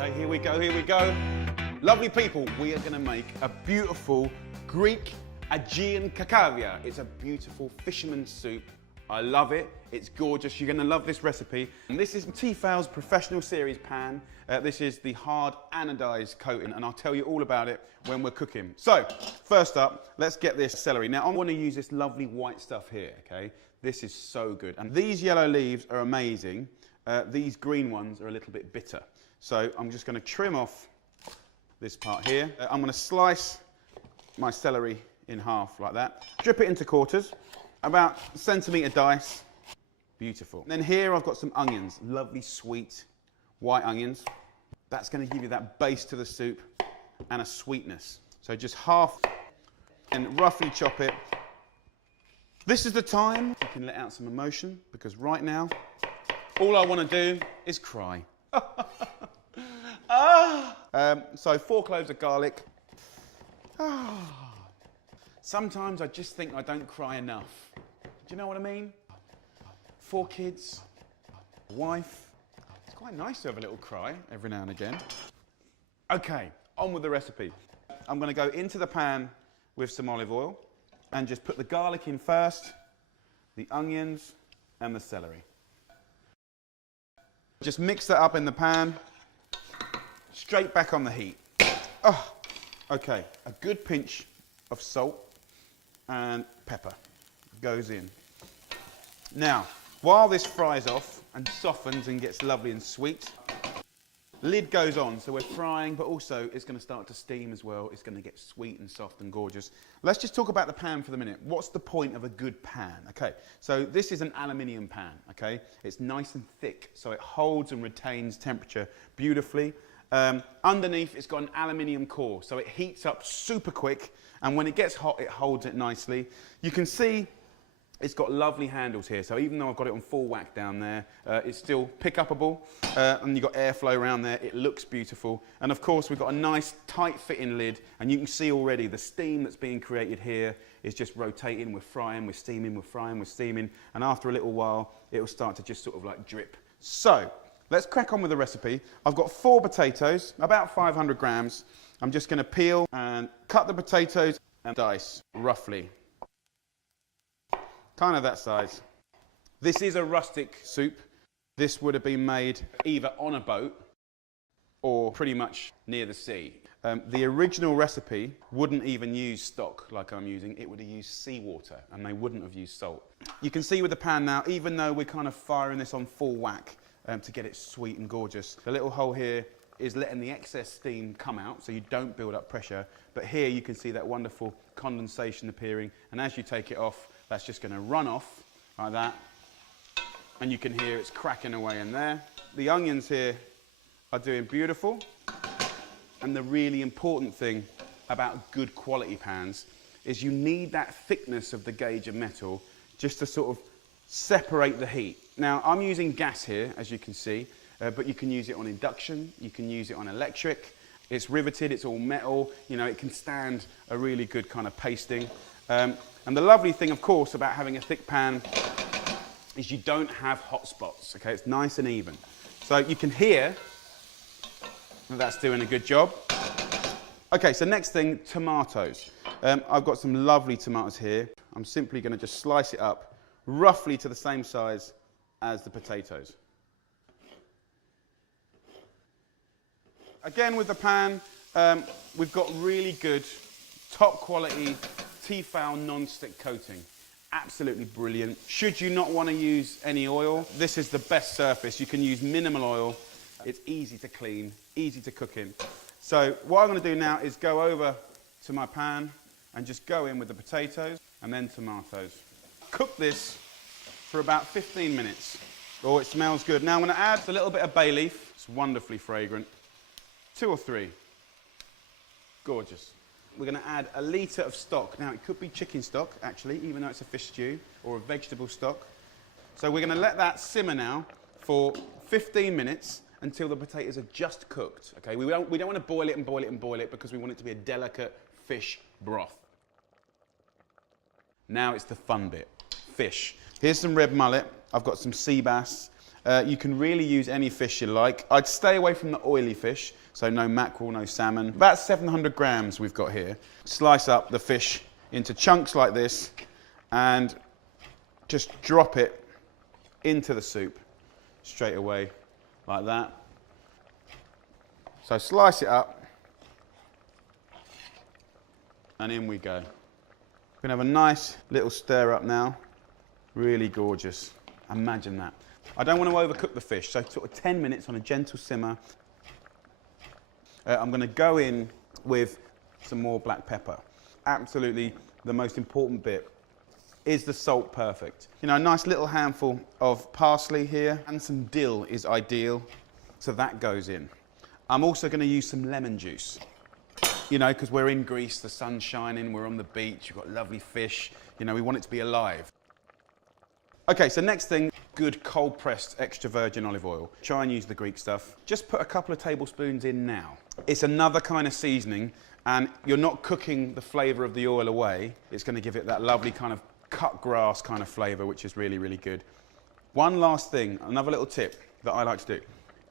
Okay, here we go, here we go. Lovely people, we are going to make a beautiful Greek Aegean kakavia. It's a beautiful fisherman's soup. I love it. It's gorgeous. You're going to love this recipe. And this is TEFAL's professional series pan. This is the hard anodized coating, and I'll tell you all about it when we're cooking. So, first up, let's get this celery. Now, I want to use this lovely white stuff here, okay? This is so good. And these yellow leaves are amazing. These green ones are a little bit bitter. So, I'm just going to trim off this part here. I'm going to slice my celery in half like that. Drip it into quarters, about centimetre dice. Beautiful. Then here I've got some onions, lovely sweet white onions. That's going to give you that base to the soup and a sweetness. So just half and roughly chop it. This is the time you can let out some emotion, because right now all I want to do is cry. So 4 cloves of garlic. Sometimes I just think I don't cry enough. Do you know what I mean? 4 kids, a wife. It's quite nice to have a little cry every now and again. Okay, on with the recipe. I'm going to go into the pan with some olive oil and just put the garlic in first, the onions and the celery. Just mix that up in the pan, straight back on the heat. Oh, okay, a good pinch of salt and pepper goes in. Now, while this fries off and softens and gets lovely and sweet, lid goes on, so we're frying, but also it's going to start to steam as well. It's going to get sweet and soft and gorgeous. Let's just talk about the pan for the minute. What's the point of a good pan? Okay, so this is an aluminium pan, okay? It's nice and thick, so it holds and retains temperature beautifully. Underneath, it's got an aluminium core, so it heats up super quick, and when it gets hot, it holds it nicely. You can see it's got lovely handles here, so even though I've got it on full whack down there, it's still pick-upable, and you've got airflow around there. It looks beautiful. And of course, we've got a nice, tight-fitting lid, and you can see already the steam that's being created here is just rotating. We're frying, we're steaming, we're frying, we're steaming, and after a little while, it'll start to just sort of like drip. So, let's crack on with the recipe. I've got 4 potatoes, about 500 grams. I'm just going to peel and cut the potatoes and dice, roughly. Kind of that size. This is a rustic soup. This would have been made either on a boat or pretty much near the sea. The original recipe wouldn't even use stock like I'm using. It would have used seawater, and they wouldn't have used salt. You can see with the pan now, even though we're kind of firing this on full whack to get it sweet and gorgeous, the little hole here is letting the excess steam come out so you don't build up pressure. But here you can see that wonderful condensation appearing, and as you take it off, that's just going to run off like that, and you can hear it's cracking away in there. The onions here are doing beautiful, and the really important thing about good quality pans is you need that thickness of the gauge of metal just to sort of separate the heat. Now, I'm using gas here, as you can see, but you can use it on induction, you can use it on electric. It's riveted, it's all metal, you know, it can stand a really good kind of pasting. And the lovely thing, of course, about having a thick pan is you don't have hot spots, okay? It's nice and even. So you can hear that that's doing a good job. Okay, so next thing, tomatoes. I've got some lovely tomatoes here. I'm simply going to just slice it up roughly to the same size as the potatoes. Again, with the pan, we've got really good, top quality TEFAL non-stick coating. Absolutely brilliant. Should you not want to use any oil, this is the best surface. You can use minimal oil. It's easy to clean, easy to cook in. So what I'm going to do now is go over to my pan and just go in with the potatoes and then tomatoes. Cook this for about 15 minutes. Oh, it smells good. Now I'm going to add a little bit of bay leaf. It's wonderfully fragrant. 2 or 3. Gorgeous. We're going to add a litre of stock. Now, it could be chicken stock, actually, even though it's a fish stew, or a vegetable stock. So we're going to let that simmer now for 15 minutes until the potatoes are just cooked. Okay, we don't want to boil it and boil it and boil it because we want it to be a delicate fish broth. Now it's the fun bit. Fish. Here's some red mullet. I've got some sea bass. You can really use any fish you like. I'd stay away from the oily fish, so no mackerel, no salmon. About 700 grams we've got here. Slice up the fish into chunks like this and just drop it into the soup straight away like that. So slice it up and in we go. We're going to have a nice little stir up now. Really gorgeous. Imagine that. I don't want to overcook the fish, so sort of 10 minutes on a gentle simmer. I'm going to go in with some more black pepper. Absolutely the most important bit. Is the salt perfect? You know, a nice little handful of parsley here and some dill is ideal, so that goes in. I'm also going to use some lemon juice. You know, because we're in Greece, the sun's shining, we're on the beach, we've got lovely fish. You know, we want it to be alive. Okay, so next thing, good cold pressed extra virgin olive oil. Try and use the Greek stuff. Just put a couple of tablespoons in now. It's another kind of seasoning, and you're not cooking the flavour of the oil away. It's going to give it that lovely kind of cut grass kind of flavour, which is really, really good. One last thing, another little tip that I like to do.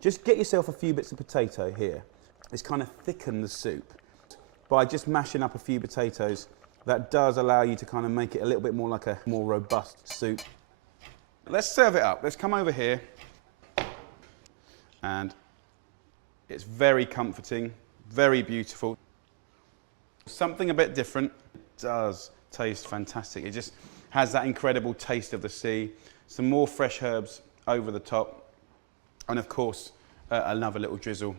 Just get yourself a few bits of potato here. It's kind of thicken the soup. By just mashing up a few potatoes, that does allow you to kind of make it a little bit more like a more robust soup. Let's serve it up. Let's come over here. And it's very comforting, very beautiful. Something a bit different. It does taste fantastic. It just has that incredible taste of the sea. Some more fresh herbs over the top. And of course, another little drizzle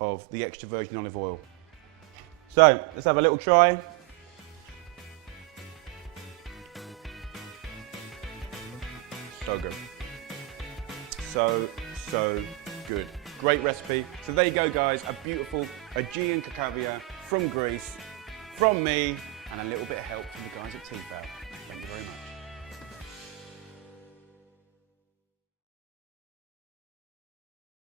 of the extra virgin olive oil. So, let's have a little try. So good. So good. Great recipe. So there you go, guys. A beautiful Aegean cacavia from Greece, from me, and a little bit of help from the guys at TEFAL. Thank you very much.